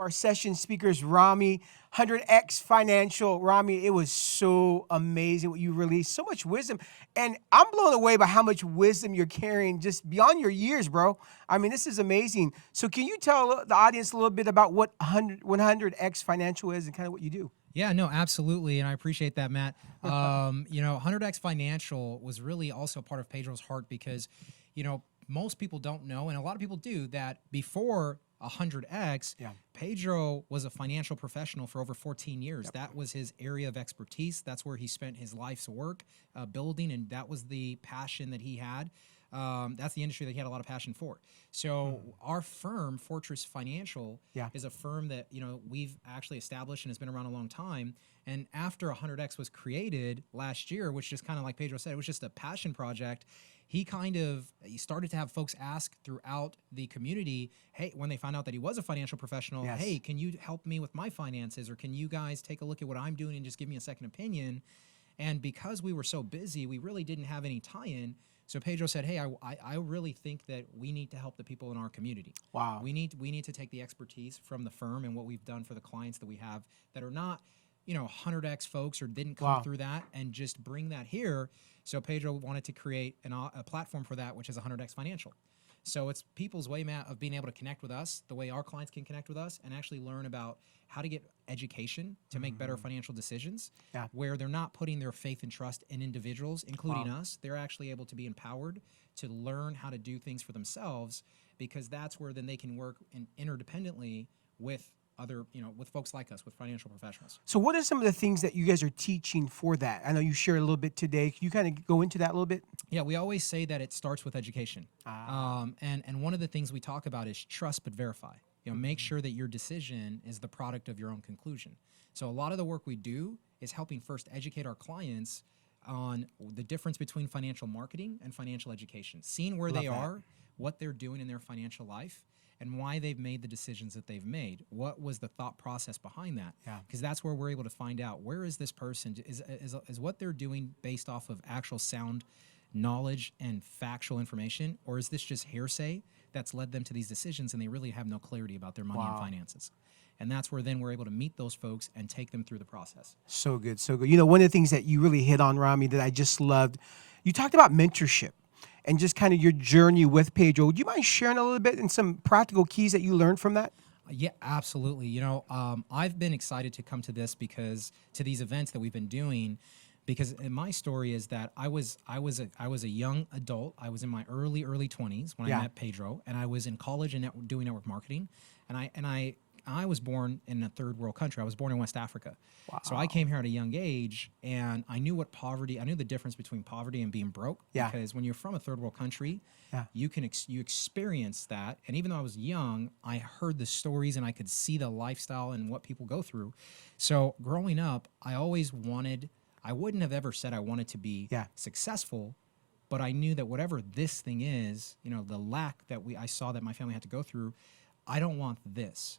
Our session speakers, Ramie, 100X Financial. Ramie, it was so amazing what you released. So much wisdom. And I'm blown away by how much wisdom you're carrying just beyond your years, bro. I mean, this is amazing. So, can you tell the audience a little bit about what 100X Financial is and kind of what you do? Yeah, no, absolutely. And I appreciate that, Matt. 100X Financial was really also part of Pedro's heart because, most people don't know, and a lot of people do, that before 100X, Yeah. Pedro was a financial professional for over 14 years. That was his area of expertise. That's where he spent his life's work building, and that was the passion that he had. That's the industry that he had a lot of passion for. So our firm, Fortress Financial, Yeah. is a firm that we've actually established and has been around a long time. And after 100X was created last year, which just kind of like Pedro said, it was just a passion project. He started to have folks ask throughout the community, hey, when they found out that he was a financial professional, Yes. hey, can you help me with my finances, or can you guys take a look at what I'm doing and just give me a second opinion? And because we were so busy, we really didn't have any tie-in. So Pedro said, hey, I really think that we need to help the people in our community. Wow. We need to take the expertise from the firm and what we've done for the clients that we have that are not, 100X folks or didn't come through that, and just bring that here. So Pedro wanted to create a platform for that, which is 100X Financial. So it's people's way, Matt, of being able to connect with us, the way our clients can connect with us, and actually learn about how to get education to make better financial decisions, where they're not putting their faith and trust in individuals, including us. They're actually able to be empowered to learn how to do things for themselves, because that's where then they can work interdependently with other, with folks like us, with financial professionals. So, what are some of the things that you guys are teaching for that? I know you shared a little bit today. Can you kind of go into that a little bit? Yeah, we always say that it starts with education. And one of the things we talk about is trust but verify. Make sure that your decision is the product of your own conclusion. So a lot of the work we do is helping first educate our clients on the difference between financial marketing and financial education, seeing where they are, what they're doing in their financial life, and why they've made the decisions that they've made. What was the thought process behind that? Because that's where we're able to find out, where is this person, is what they're doing based off of actual sound knowledge and factual information, or is this just hearsay that's led them to these decisions and they really have no clarity about their money and finances? And that's where then we're able to meet those folks and take them through the process. So good, so good. One of the things that you really hit on, Ramie, that I just loved, you talked about mentorship and just kind of your journey with Pedro. Would you mind sharing a little bit and some practical keys that you learned from that? Yeah, absolutely. I've been excited to come to these events that we've been doing, because my story is that I was a young adult. I was in my early 20s when I met Pedro, and I was in college and doing network marketing, and I was born in a third world country. I was born in West Africa. So I came here at a young age, and I knew I knew the difference between poverty and being broke. Because when you're from a third world country, you experience that. And even though I was young, I heard the stories and I could see the lifestyle and what people go through. So growing up, I wouldn't have ever said I wanted to be successful, but I knew that whatever this thing is, the lack that I saw that my family had to go through, I don't want this.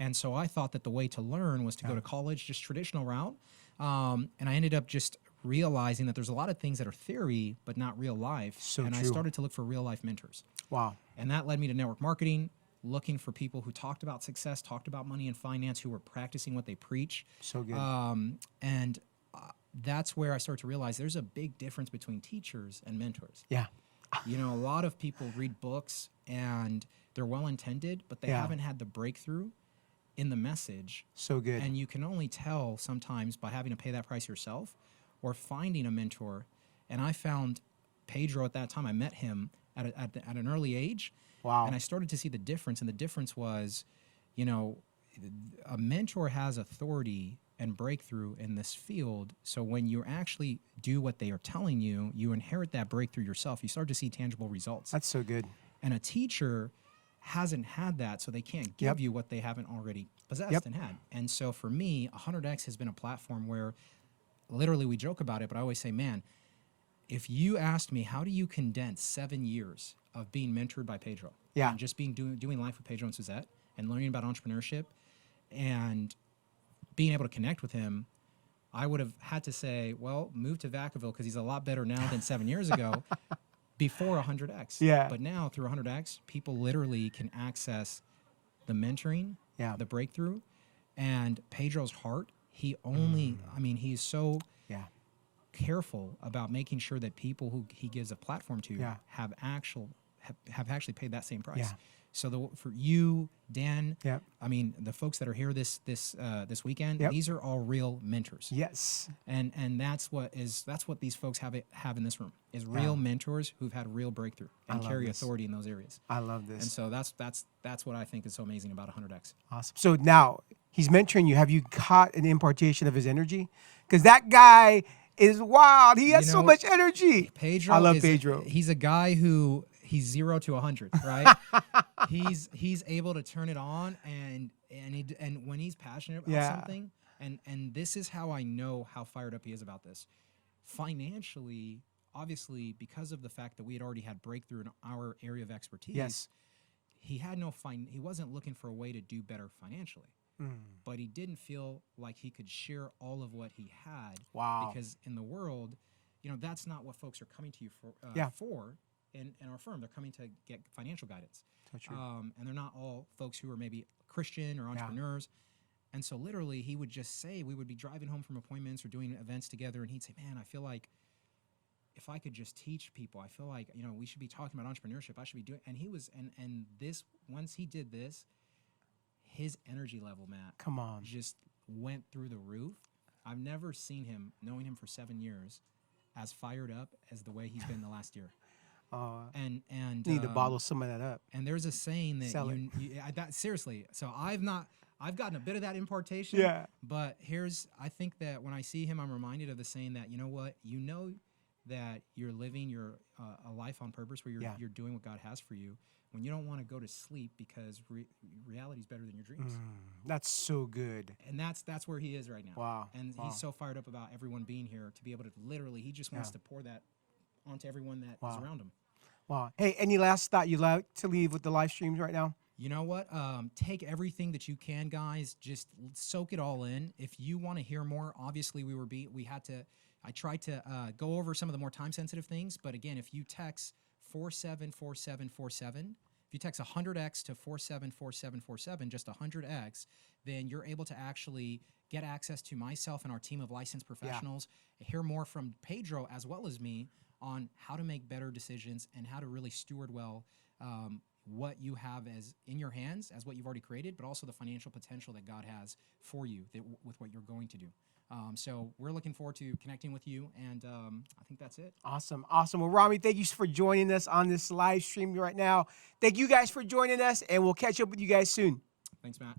And so I thought that the way to learn was to go to college, just traditional route. And I ended up just realizing that there's a lot of things that are theory, but not real life. I started to look for real life mentors. And that led me to network marketing, looking for people who talked about success, talked about money and finance, who were practicing what they preach. So good. And that's where I started to realize there's a big difference between teachers and mentors. A lot of people read books and they're well-intended, but they haven't had the breakthrough in the message. So good. And you can only tell sometimes by having to pay that price yourself or finding a mentor. And I found Pedro at that time. I met him at an early age. And I started to see the difference. And the difference was, a mentor has authority and breakthrough in this field. So when you actually do what they are telling you, you inherit that breakthrough yourself. You start to see tangible results. That's so good. And a teacher hasn't had that, so they can't give you what they haven't already possessed and had. And so for me, 100X has been a platform where literally we joke about it, but I always say, man, if you asked me, how do you condense 7 years of being mentored by Pedro and just doing life with Pedro and Suzette and learning about entrepreneurship and being able to connect with him, I would have had to say, well, move to Vacaville because he's a lot better now than 7 years ago. Before 100X. But now through 100X, people literally can access the mentoring Yeah. the breakthrough. And Pedro's heart, he only, I mean, he's so Yeah. careful about making sure that people who he gives a platform to Yeah. have actually paid that same price. Yeah. So for you, Dan, Yep. I mean, the folks that are here this weekend, Yep. these are all real mentors. Yes. And that's what these folks have in this room is real mentors who've had real breakthrough and carry authority in those areas. I love this. And so that's what I think is so amazing about 100X. Awesome. So now he's mentoring you. Have you caught an impartation of his energy? Because that guy is wild. He has so much energy. Pedro, I love Pedro. He's a guy who he's 0 to 100, right? he's able to turn it on, and when he's passionate about something, and this is how I know how fired up he is about this. Financially, obviously, because of the fact that we had already had breakthrough in our area of expertise, he had he wasn't looking for a way to do better financially. But he didn't feel like he could share all of what he had. Wow. Because in the world, that's not what folks are coming to you for. In our firm, they're coming to get financial guidance. So true. And they're not all folks who are maybe Christian or entrepreneurs. And so literally he would just say, we would be driving home from appointments or doing events together, and he'd say, man, I feel like if I could just teach people, I feel like, we should be talking about entrepreneurship. I should be doing, and he was, and this, once he did this, his energy level, Matt, come on, just went through the roof. I've never seen him, knowing him for 7 years, as fired up as the way he's been the last year. And need to bottle some of that up. And there's a saying that seriously. So I've gotten a bit of that impartation. Yeah. But I think that when I see him, I'm reminded of the saying that, that you're living a life on purpose where you're doing what God has for you when you don't want to go to sleep because reality is better than your dreams. That's so good. And that's where he is right now. Wow. And he's so fired up about everyone being here to be able to literally, he just wants to pour that onto everyone that is around him. Wow. Hey, any last thought you'd like to leave with the live streams right now? You know what? Take everything that you can, guys. Just soak it all in. If you want to hear more, obviously I tried to go over some of the more time-sensitive things. But again, if you text 474747, if you text 100X to 474747, just 100X, then you're able to actually get access to myself and our team of licensed professionals, hear more from Pedro as well as me on how to make better decisions and how to really steward well what you have as in your hands as what you've already created, but also the financial potential that God has for you with what you're going to do. So we're looking forward to connecting with you, and I think that's it. Awesome. Well, Ramie, thank you for joining us on this live stream right now. Thank you guys for joining us, and we'll catch up with you guys soon. Thanks, Matt.